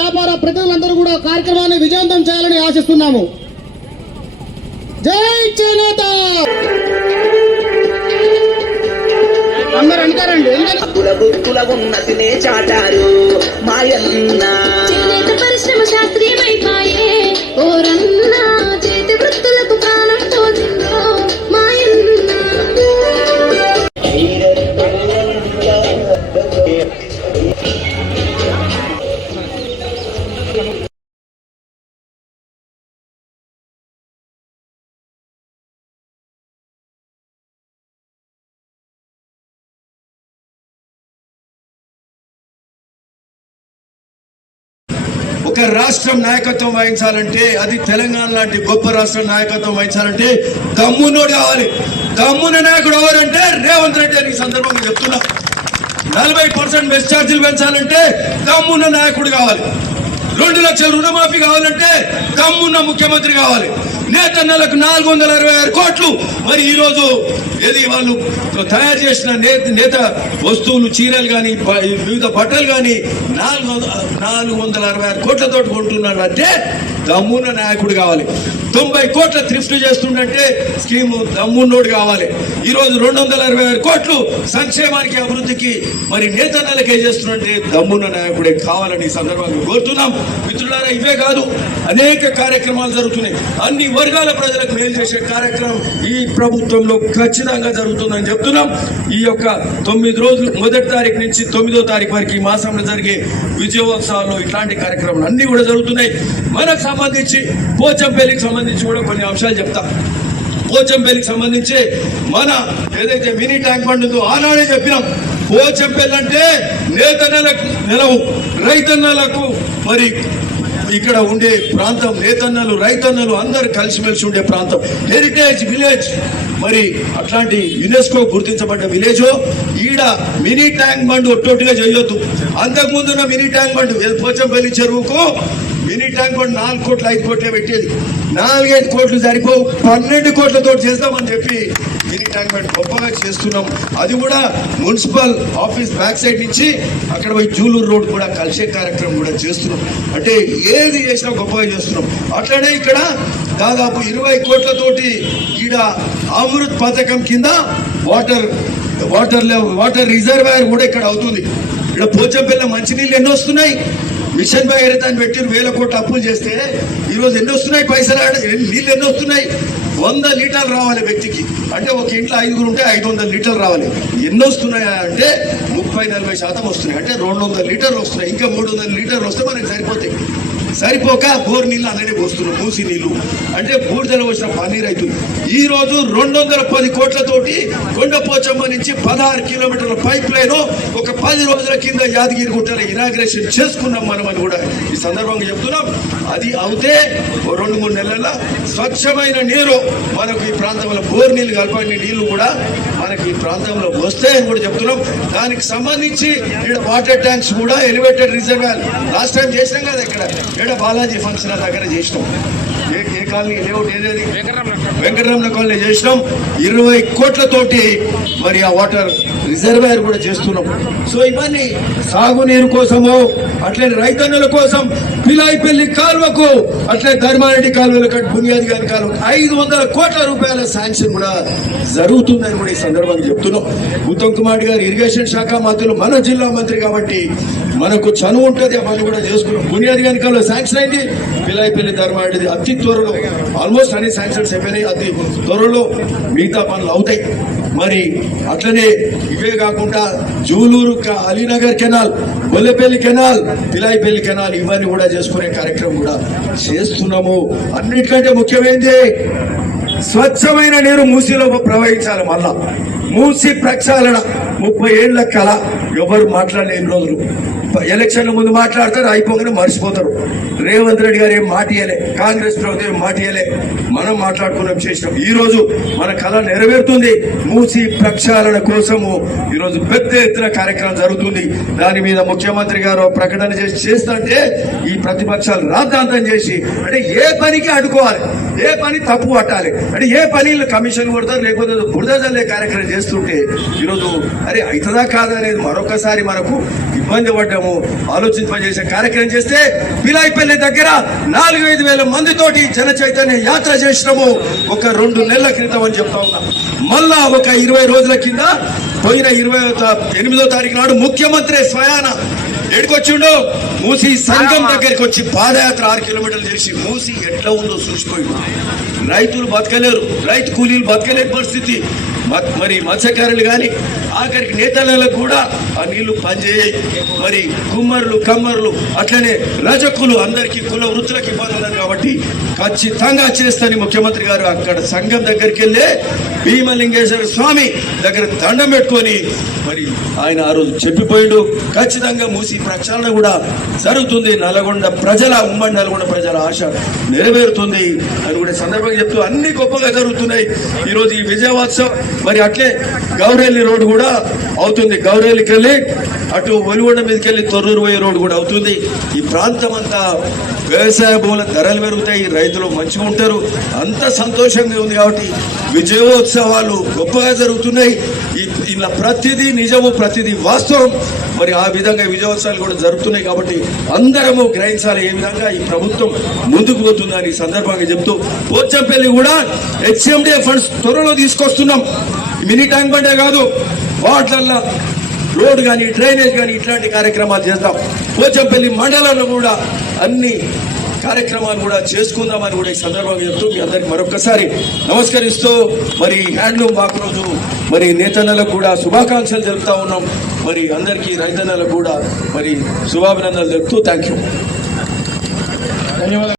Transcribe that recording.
వ్యాపార ప్రతినిధులందరూ కూడా కార్యక్రమాన్ని విజయవంతం చేయాలని ఆశిస్తున్నాము. జై చేనేత. అందరూ అంటారండి ఉన్నతినే చాటారు మాయన్న. చేనేత పరిశ్రమ శాస్త్రీయమైపాయే ఓరన్న, చేతి వృత్తులకు ప్రాణం పోతుందో మాయన్న. ఒక రాష్ట్రం నాయకత్వం వహించాలంటే, అది తెలంగాణ లాంటి గొప్ప రాష్ట్రం నాయకత్వం వహించాలంటే దమ్మునోడు కావాలి. దమ్మున నాయకుడు ఎవరంటే రేవంత్ రెడ్డి అని సందర్భంగా చెప్తున్నా. 40% బెస్ ఛార్జీలు పెంచాలంటే దమ్మున్న నాయకుడు కావాలి. 2 లక్షల రుణమాఫీ కావాలంటే దమ్మున్న ముఖ్యమంత్రి కావాలి. నేతన్నలకు 466 కోట్లు. మరి ఈ రోజు ఏది వాళ్ళు తయారు చేసిన నేత వస్తువులు, చీరలు కానీ, వివిధ బట్టలు కానీ 466 కోట్లతో కొంటున్నారు అంటే దమ్మున్న నాయకుడు కావాలి. 90 కోట్ల థ్రిఫ్ట్ చేస్తుండే స్కీము దమ్మున్నోడు కావాలి. ఈ రోజు 266 కోట్లు సంక్షేమానికి, అభివృద్ధికి మరి నేతన్నలకే చేస్తుంటే దమ్మున్న నాయకుడే కావాలని సందర్భంగా కోరుతున్నాం. మిత్రులారా, ఇవే కాదు, అనేక కార్యక్రమాలు జరుగుతున్నాయి. అన్ని వర్గాల ప్రజలకు మేలు చేసే కార్యక్రమం ఈ ప్రభుత్వంలో ఖచ్చితంగా జరుగుతుందని చెప్తున్నాం. ఈ యొక్క 9 రోజులు, 1వ తారీఖు నుంచి 9వ తారీఖు వరకు ఈ మాసంలో జరిగే విజయోత్సవాల్లో ఇట్లాంటి కార్యక్రమాలు అన్ని కూడా జరుగుతున్నాయి. మనకు సంబంధించి పోచంపల్లికి సంబంధించి కూడా కొన్ని అంశాలు చెప్తా. పోచంపల్లికి సంబంధించి మన ఏదైతే మినీ ట్యాంక్ బండ్ ఉందో ఆనాడే చెప్పినాం. పోచంపల్లి అంటే నేతన్నలకు నిలవు, రైతన్నలకు మరి ఇక్కడ ఉండే ప్రాంతం, నేతన్నలు రైతన్నలు అందరు కలిసిమెలిసి ఉండే ప్రాంతం, హెరిటేజ్ విలేజ్. మరి అట్లాంటి యునెస్కో గుర్తించబడ్డ విలేజ్. ఈడ మినీ ట్యాంక్ బండ్ ఒట్టొట్టుగా చేయొద్దు. అంతకుముందున్న మినీ ట్యాంక్ బండ్ పోచంపల్లి చెరువుకు మినీ ట్యాంక్ బండ్ 4 కోట్లు 5 కోట్లే పెట్టేది. 4-5 కోట్లు సరిపోవు, 12 కోట్లతో చేస్తామని చెప్పి మినీ ట్యాంక్ బండ్ గొప్పగా చేస్తున్నాం. అది కూడా మున్సిపల్ ఆఫీస్ బ్యాక్ సైడ్ నుంచి అక్కడ పోయి జూలూరు రోడ్ కూడా కలిసే కార్యక్రమం కూడా చేస్తున్నాం. అంటే ఏది చేసినా గొప్పగా చేస్తున్నాం. అట్లనే ఇక్కడ దాదాపు 20 కోట్లతోటి ఈడ అమృత్ పథకం కింద వాటర్ రిజర్వాయర్ కూడా ఇక్కడ అవుతుంది. ఇక్కడ పోచంపల్లి మంచినీళ్ళు ఎన్ని వస్తున్నాయి. మిషన్ భగీరథ అని పెట్టి 1000 కోట్ల అప్పులు చేస్తే ఈరోజు ఎన్ని వస్తున్నాయి పైసలు, నీళ్ళు ఎన్ని వస్తున్నాయి. 100 లీటర్లు రావాలి వ్యక్తికి. అంటే ఒక ఇంట్లో 5 ఉంటే 500 లీటర్లు రావాలి. ఎన్ని వస్తున్నాయా అంటే 30-40% వస్తున్నాయి. అంటే 200 లీటర్లు వస్తున్నాయి. ఇంకా 300 లీటర్లు వస్తే మనకి సరిపోతాయి. సరిపోక బోర్ నీళ్ళు అలానే పోస్తున్నాం, మూసి నీళ్లు. అంటే బూడిదలో వచ్చిన పన్నీరు అవుతుంది. ఈ రోజు 210 కోట్లతోటి కొండపోచమ్మ నుంచి 16 కిలోమీటర్ల పైప్ లైన్ ఒక 10 రోజుల కింద యాదగిరి గుట్టలో ఇనాగ్రేషన్ చేసుకున్నాం మనం అని కూడా ఈ సందర్భంగా చెప్తున్నాం. అది అవుతే 2-3 నెలల స్వచ్ఛమైన నీరు మనకు ఈ ప్రాంతంలో, బోర్ నీళ్ళు కలపని నీళ్లు కూడా మనకి ఈ ప్రాంతంలో వస్తాయని కూడా చెప్తున్నాం. దానికి సంబంధించి ఇక్కడ వాటర్ ట్యాంక్స్ కూడా ఎలివేటెడ్ రిజర్వాయర్ లాస్ట్ టైం చేసినాం కదా. ఇక్కడ బాలాజీ ఫంక్షన్ దగ్గర చేసినాం. ఏ కాలనీ లేఅవుట్ ఏదేది వెంకటరమణ కాలనీ చేసినాం. 20 కోట్లతోటి మరి ఆ వాటర్ రిజర్వాయర్ కూడా చేస్తున్నాం. సో ఇవన్నీ సాగునీరు కోసము, అట్లే రైతన్నుల కోసం పిలాయిపల్లి కాలువకు, అట్లే ధర్మారెడ్డి కాలువలు కట్టి బునియాది గారి కాలువకు 500 కోట్ల రూపాయల శాంక్షన్ కూడా జరుగుతుందని కూడా ఈ సందర్భంగా చెప్తున్నాం. ఉత్తమ్ కుమార్ గారు ఇరిగేషన్ శాఖ మంత్రులు, మన జిల్లా మంత్రి కాబట్టి మనకు చనువు ఉంటుంది. అవన్నీ కూడా చేసుకున్నాం. బునియాది గారి కాలువ శాంక్షన్ అయింది. పిలాయిపల్లి ధర్మారెడ్డి అతి త్వరలో, ఆల్మోస్ట్ అన్ని శాంక్షన్స్ అయిపోయినాయి. అతి త్వరలో మిగతా పనులు అవుతాయి. మరి అట్లనే ఇవే కాకుండా Juluru Alinagar canal, Bollepalli canal, Pilaipalli canal ఇవన్నీ కూడా చేసుకునే కార్యక్రమం కూడా చేస్తున్నాము. అన్నిటికంటే ముఖ్యమైనది స్వచ్ఛమైన నీరు మూసీలో ప్రవహించాలి. మళ్ళా మూసి ప్రక్షాళన 30 ఏళ్ల కళ. ఎవరు మాట్లాడలేని రోజులు. ఎలక్షన్ల ముందు మాట్లాడతారు, అయిపోగానే మర్చిపోతారు. రేవంత్ రెడ్డి గారు ఏం మాట ఇయ్యలే, కాంగ్రెస్ ప్రభుత్వం ఏం మాట ఇయ్యలే. మనం మాట్లాడుకున్నాం, చేసినాం. ఈ రోజు మన కళ నెరవేరుతుంది. మూసి ప్రక్షాళన కోసము ఈరోజు పెద్ద ఎత్తున కార్యక్రమం జరుగుతుంది. దాని మీద ముఖ్యమంత్రి గారు ప్రకటన చేస్తుంటే ఈ ప్రతిపక్షాలు రాద్ధాంతం చేసి, అంటే ఏ పనికి అడ్డుకోవాలి, ఏ పని తప్పు పట్టాలి, అంటే ఏ పనిలో కమిషన్ కొడతారు, లేకపోతే బురద జల్లే కార్యక్రమం చేస్తుంటే ఈరోజు అరే అవుతుందా కాదా అనేది మరొకసారి మనకు ఇబ్బంది పడ్డాము. అందరము ఆలోచింపజేసే కార్యక్రమం చేస్తే పిలాయిపల్లి దగ్గర 4-5 మందితోటి జన చైతన్య యాత్ర చేసినాము ఒక 2 నెలల క్రితం అని చెప్తా ఉన్నా. మళ్ళా ఒక 20 రోజుల కింద పోయిన 28వ తారీఖు నాడు ముఖ్యమంత్రి స్వయాన ఎడుకొచ్చిండు మూసి సంఘం దగ్గరికి వచ్చి పాదయాత్ర 6 కిలోమీటర్లు చేసి మూసి ఎట్లా ఉందో చూసిపోయిండు. రైతులు బతకలేరు, రైతు కూలీలు బతకలేని పరిస్థితి. మరి మత్స్యకారులు కానీ ఆఖరికి నేతలకు కూడా ఆ నీళ్లు పనిచేయాయి. మరి కుమ్మరులు కమ్మరులు అట్లనే రజకులు అందరికీ కుల వృత్తులకు ఇబ్బంది ఉన్నది కాబట్టి ఖచ్చితంగా చేస్తని ముఖ్యమంత్రి గారు అక్కడ సంఘం దగ్గరికి వెళ్ళే భీమలింగేశ్వర స్వామి దగ్గర దండం పెట్టుకొని మరి ఆయన ఆ రోజు చెప్పిపోయిండు. ఖచ్చితంగా మూసి ప్రక్షాళన కూడా జరుగుతుంది. నల్గొండ ప్రజల ఉమ్మడి నల్గొండ ప్రజల ఆశ నెరవేరుతుంది అని కూడా సందర్భంగా చెప్తూ అన్ని గొప్పగా జరుగుతున్నాయి. ఈరోజు ఈ విజయోత్సవం మరి అట్లే గౌరెల్లి రోడ్డు కూడా అవుతుంది. గౌరెల్లికి వెళ్ళి అటు ఒలిగొండ మీదకి వెళ్ళి తొర్రూరు పోయే రోడ్డు కూడా అవుతుంది. ఈ ప్రాంతం అంతా వ్యవసాయ భూముల ధరలు పెరుగుతాయి, రైతులు మంచిగా ఉంటారు, అంత సంతోషంగా ఉంది. కాబట్టి విజయోత్సవాలు గొప్పగా జరుగుతున్నాయి. ఇలా ప్రతిదీ నిజము, ప్రతిదీ వాస్తవం. మరి ఆ విధంగా విజయోత్సవాలు కూడా జరుగుతున్నాయి. కాబట్టి అందరము గ్రహించాలి ఏ విధంగా ఈ ప్రభుత్వం ముందుకు పోతుందని ఈ సందర్భంగా చెప్తూ పోచంపల్లి కూడా హెచ్ఎండిఏ ఫండ్స్ త్వరలో తీసుకొస్తున్నాం. మినీ ట్యాంక్ బండే కాదు, వాటిల్లో రోడ్ కానీ డ్రైనేజ్ కానీ ఇట్లాంటి కార్యక్రమాలు చేద్దాం. పోచంపల్లి మండలంలో కూడా అన్ని కార్యక్రమాలు కూడా చేసుకుందామని కూడా ఈ సందర్భంగా చెప్తూ మీ అందరికి మరొకసారి నమస్కరిస్తూ మరి హ్యాండ్లూమ్ వాక్ రోజు మరి నేతన్నలకు కూడా శుభాకాంక్షలు తెలుపుతా ఉన్నాం. మరి అందరికీ రైతన్నలకు కూడా మరి శుభాభినందనలు తెలుపుతూ థ్యాంక్ యూ.